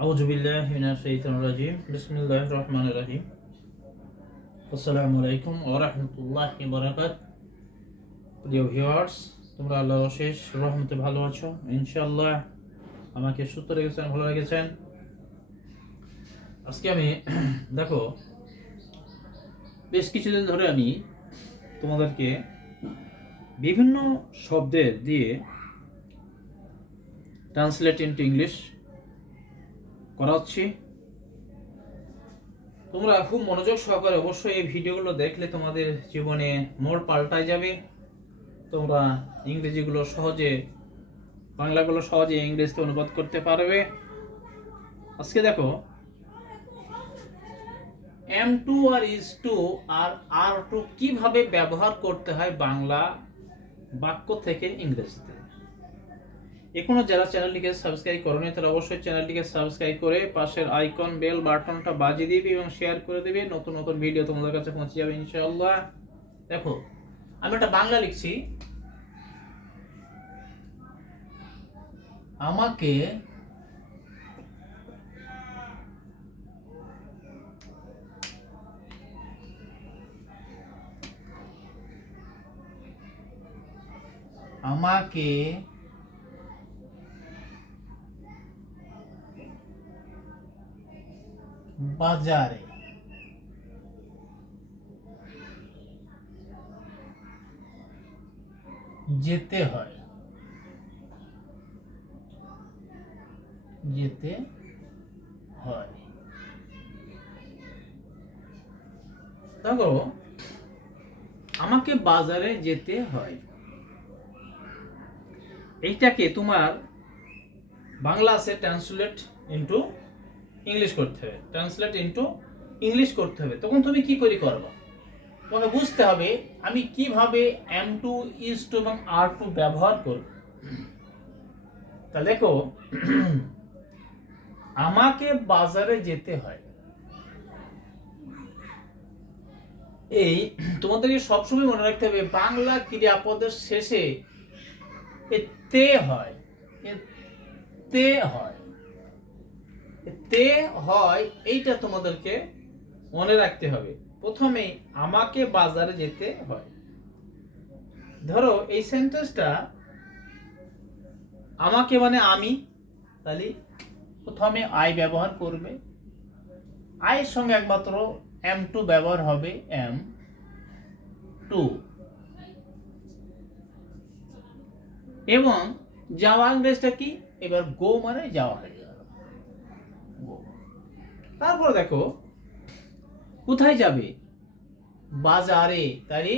আউযু বিল্লাহি মিনাশ শাইতানির রাজিম। বিসমিল্লাহির রহমানির রহিম। আসসালামু আলাইকুম ওয়া রাহমাতুল্লাহি ওয়া বারাকাতুহু। প্রিয় ভিউয়ার্স, তোমরা আল্লাহর অশেষ রহমতে ভালো আছো ইনশাআল্লাহ। আমাকে সুস্থ রেখেছেন, ভালো রেখেছেন। আজকে আমি দেখো, বেশ কিছুদিন ধরে আমি তোমাদেরকে বিভিন্ন শব্দের দিয়ে ট্রান্সলেট ইনটু ইংলিশ করাচ্ছি। তোমরা খুব মনোযোগ সহকারে অবশ্যই এই ভিডিওগুলো দেখলে তোমাদের জীবনে মোড় পাল্টায় যাবে। তোমরা ইংরেজিগুলো সহজে, বাংলাগুলো সহজে ইংরেজিতে অনুবাদ করতে পারবে। আজকে দেখো, M2 আর is2 আর R2 কিভাবে ব্যবহার করতে হয় বাংলা বাক্য থেকে ইংরেজিতে। এখনো যারা চ্যানেলটিকে সাবস্ক্রাইব করোনি তারা অবশ্যই চ্যানেলটিকে সাবস্ক্রাইব করে পাশের আইকন বেল বাটনটা বাজিয়ে দিবে এবং শেয়ার করে দিবে। নতুন নতুন ভিডিও তোমাদের কাছে পৌঁছে যাবে ইনশাআল্লাহ। দেখো, আমি একটা বাংলা লিখছি। আমাকে আমাকে বাজারে যেতে হয়। দেখো, আমাকে বাজারে যেতে হয়, এইটাকে তোমার বাংলা আছে ট্রান্সলেট ইনটু ইংলিশ করতে হবে। তখন তুমি কি করে করবে? তোমাকে বুঝতে হবে আমি কিভাবে M2 is2 এবং R2 ব্যবহার করব। তা দেখো, আমাকে বাজারে যেতে হয়, এই তোমাদেরকে সবসময় মনে রাখতে হবে বাংলা ক্রিয়াপদের শেষে তে হয়, এইটা তোমাদেরকে মনে রাখতে হবে। প্রথমে আমাকে বাজারে যেতে হয়। ধরো এই সেন্টেন্সটা আমাকে মানে আমি, তাহলে প্রথমে আই ব্যবহার করবে। আইয়ের সঙ্গে একমাত্র M2 ব্যবহার হবে, M2। এবং যাওয়া ইংরেজিটা কি? এবার গো মানে যাওয়া হয়ে গেল। তারপর দেখো, কোথায় যাবে? বাজারে। তাই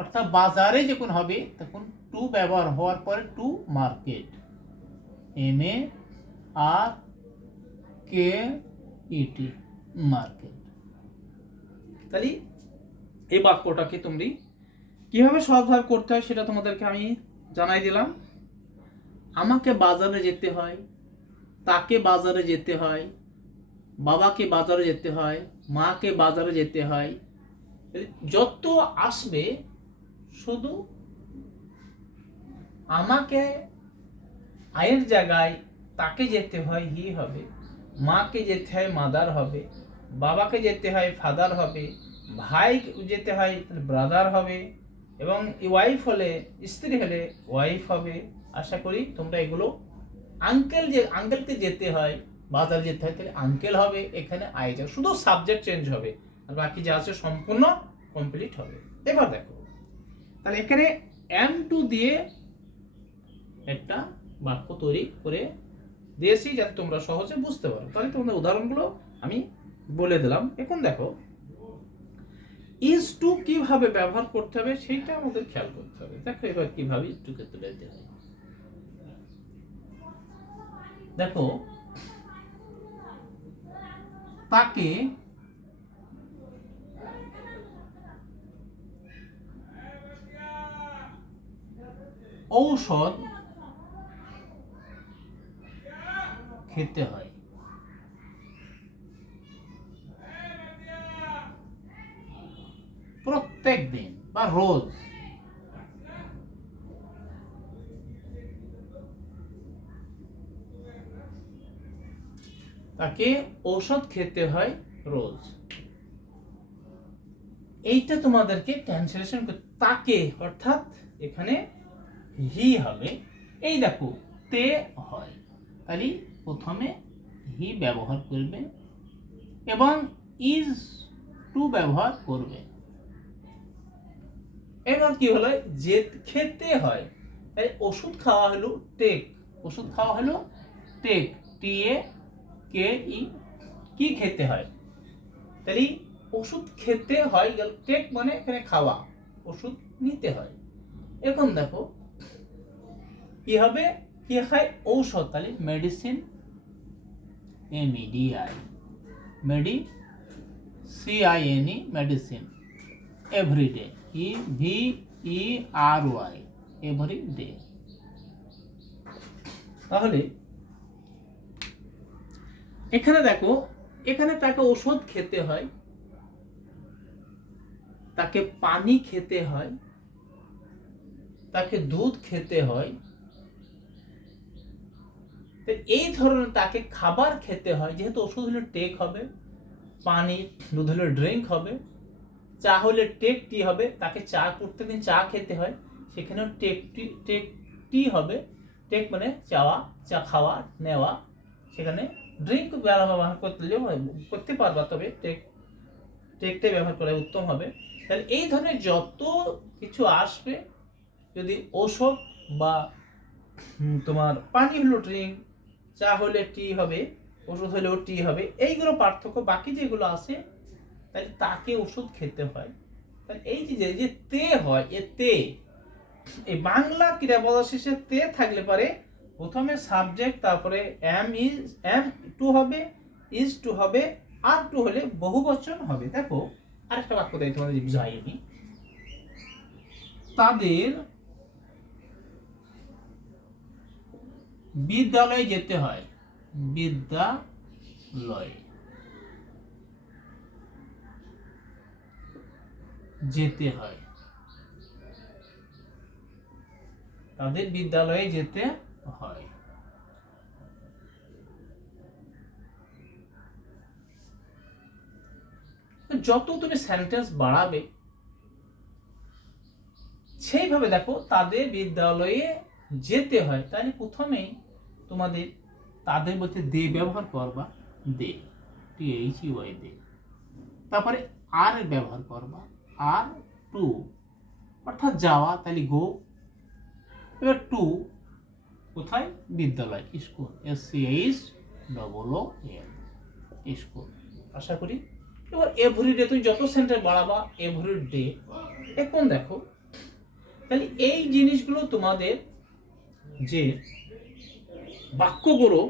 অর্থাৎ বাজারে যখন হবে তখন টু ব্যবহার হওয়ার পরে টু মার্কেট, MARKET, মার্কেট। তাহলে এই বাক্যটাকে তুমি কিভাবে সহজভাবে করতে হয় সেটা তোমাদেরকে আমি জানাই দিলাম। আমাকে বাজারে যেতে হয়, তাকে বাজারে যেতে হয়, বাবাকে বাজারে যেতে হয়, মাকে বাজারে যেতে হয়। যত আসবে শুধু আমাকে আয়ের জায়গায় তাকে যেতে হয় হি হবে, মাকে যেতে হয় মাদার হবে, বাবাকে যেতে হয় ফাদার হবে, ভাই যেতে হয় ব্রাদার হবে, এবং ওয়াইফ হলে, স্ত্রী হলে ওয়াইফ হবে। আশা করি তোমরা এগুলো, আঙ্কেলকে যেতে হয় বাজার যেতে হয় তাহলে আঙ্কেল হবে, এখানে আই যাবে, শুধু সাবজেক্ট চেঞ্জ হবে আর বাকি যা আছে সম্পূর্ণ কমপ্লিট হবে। এবার দেখো, তাহলে এখানে M2 দিয়ে একটা বাক্য তৈরি করে দিয়েছি যাতে তোমরা সহজে বুঝতে পারো। তাহলে তোমাদের উদাহরণগুলো আমি বলে দিলাম। এখন দেখো, is2 কিভাবে ব্যবহার করতে হবে সেইটা আমাদের খেয়াল করতে হবে। দেখো এবার কিভাবে is2 কে তুলে দিতে হয়। দেখো, তাকে ঔষধ খেতে হয়। প্রত্যেক দিন বা রোজ তাকে ঔষধ খেতে হয় রোজ। এইটা তোমাদেরকে ট্রান্সলেশন করতে, তাকে অর্থাৎ এখানে হি হবে, এই দেখো তে হয়, তাহলে প্রথমে হি ব্যবহার করবে এবং ইজ টু ব্যবহার করবে। এবার কি হলো, যে খেতে হয়, তাই ওষুধ খাওয়া হলো টেক, ওষুধ খাওয়া হলো টেক, টি এ কে ই, কি খেতে হয়, তাহলে ওষুধ খেতে হয় গেল, টেক মানে এখানে খাওয়া, ওষুধ নিতে হয়। এখন দেখো কি হবে, কি খায় ঔষধ, তাহলে মেডিসিন, এমইডিআই, মেডি সিআইএনই, মেডিসিন, এভরিডে, ইভিইআরওয়াই, এভরিডে। তাহলে এখানে দেখো, এখানে তাকে ওষুধ খেতে হয়, তাকে পানি খেতে হয়, তাকে দুধ খেতে হয়, এই ধরনের তাকে খাবার খেতে হয়, যেহেতু ওষুধ হলে টেক হবে, পানি দুধ হলে ড্রিঙ্ক হবে, চা হলে টেক টি হবে, তাকে চা প্রত্যেকদিন চা খেতে হয়, সেখানেও টেক টি হবে, টেক মানে চাওয়া, চা খাওয়া নেওয়া, সেখানে ড্রিঙ্ক ব্যবহার করতে পারবা, তবে টেকটাই ব্যবহার করা উত্তম হবে। তাহলে এই ধরনের যত কিছু আসবে, যদি ঔষধ বা তোমার পানি হলো ড্রিঙ্ক, চা হলে টি হবে, ওষুধ হলেও টি হবে, এইগুলো পার্থক্য, বাকি যেগুলো আছে তাহলে তাকে ওষুধ খেতে হয়। তাহলে এই যে তে হয়, এ তে, এই বাংলা ক্রিয়াপদ শেষে তে থাকলে পারে প্রথমে সাবজেক্ট, তারপরে এম টু হবে, ইজ টু হবে, আর টু হলে বহুবচন হবে। দেখো আরেকটা বাক্য দেয় তোমাদের বুঝাই আমি, তাদের বিদ্যালয়ে যেতে হয়, বিদ্যালয়ে যেতে হয়, তাদের বিদ্যালয়ে যেতে হয়। যত তুমি সেন্টেন্স বাড়াবে সেইভাবে দেখো, তাদের বিদ্যালয়ে যেতে হয়, তাহলে প্রথমেই তোমাদের তাদের বলতে দে ব্যবহার করবা, দে, THEY, দে, তারপরে আর ব্যবহার করবা, আর টু অর্থাৎ যাওয়া, তাহলে গো, এবার টু কোথায়, বিদ্যালয়, স্কুল, SCHOOL, স্কুল। আশা করি এবার এভরিডে তুমি যত সেন্টেন্স বাড়াবা, এভরিডে। এখন দেখো তাহলে এই জিনিসগুলো তোমাদের যে বাক্যগুলো,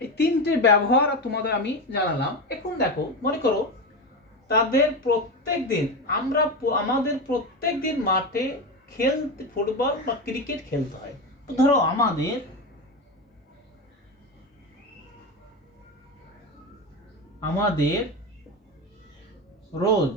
এই তিনটে ব্যবহার তোমাদের আমি জানালাম। এখন দেখো, মনে করো তাদের প্রত্যেক দিন, আমাদের প্রত্যেক দিন মাঠে খেলতে, ফুটবল বা ক্রিকেট খেলতে হয়। ধরো আমাদের রোজ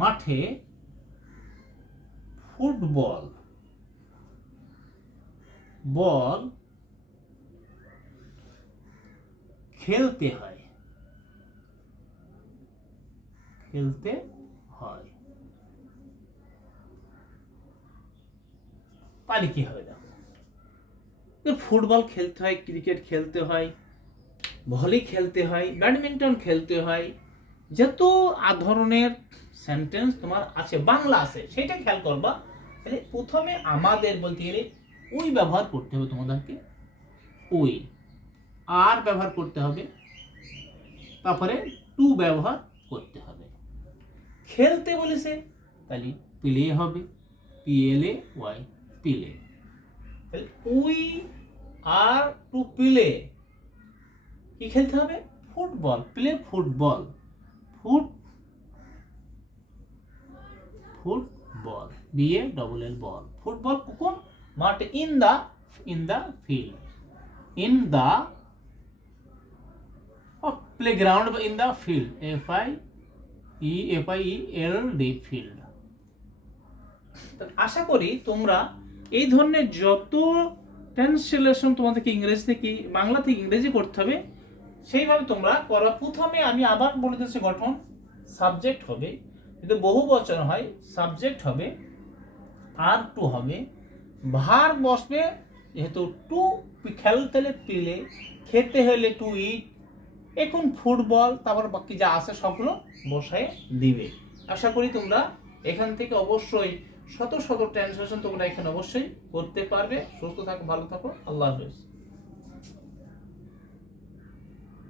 মাঠে ফুটবল খেলতে হয়, তাহলে কি হবে দেখো, ফুটবল খেলতে হয়, ক্রিকেট খেলতে হয়, ভলি খেলতে হয়, ব্যাডমিন্টন খেলতে হয়, যত ধরনের সেন্টেন্স তোমার আছে, বাংলা আছে, সেটা খেয়াল করবা। তাহলে প্রথমে আমাদের বলতে গেলে ওই ব্যবহার করতে হবে তোমাদেরকে, ওই, আর ব্যবহার করতে হবে, তারপরে টু ব্যবহার করতে হবে। খেলতে বলেছে তাহলে প্লে হবে, PLAY, প্লে। তাহলে উই আর টু প্লে, কি খেলতে হবে, football, play football, football, BALL, ball, football কোন মাঠে, in the field, in the playground বা in the field, FIELD, field. আশা করি তোমরা এই ধরনের যত ট্রান্সলেশন তোমাদেরকে ইংরেজি থেকে বাংলা থেকে ইংরেজি করতে হবে, সেইভাবে তোমরা করো। প্রথমে আমি আবার বলে দিচ্ছি, গঠন সাবজেক্ট হবে, যদি বহু বচন হয় সাবজেক্ট হবে, আর টু হবে, ভার বসবে, যেহেতু টু খেলতে হলে প্লে, খেতে হলে টু ইট, এখন ফুটবল, তারপর বাকি যা আছে সবগুলো বসায় দিবে। আশা করি তোমরা এখান থেকে অবশ্যই শত শত ট্রান্সলেশন তোমরা এখানে অবশ্যই করতে পারবে। সুস্থ থাকো, ভালো থাকো, আল্লাহ হাফেজ।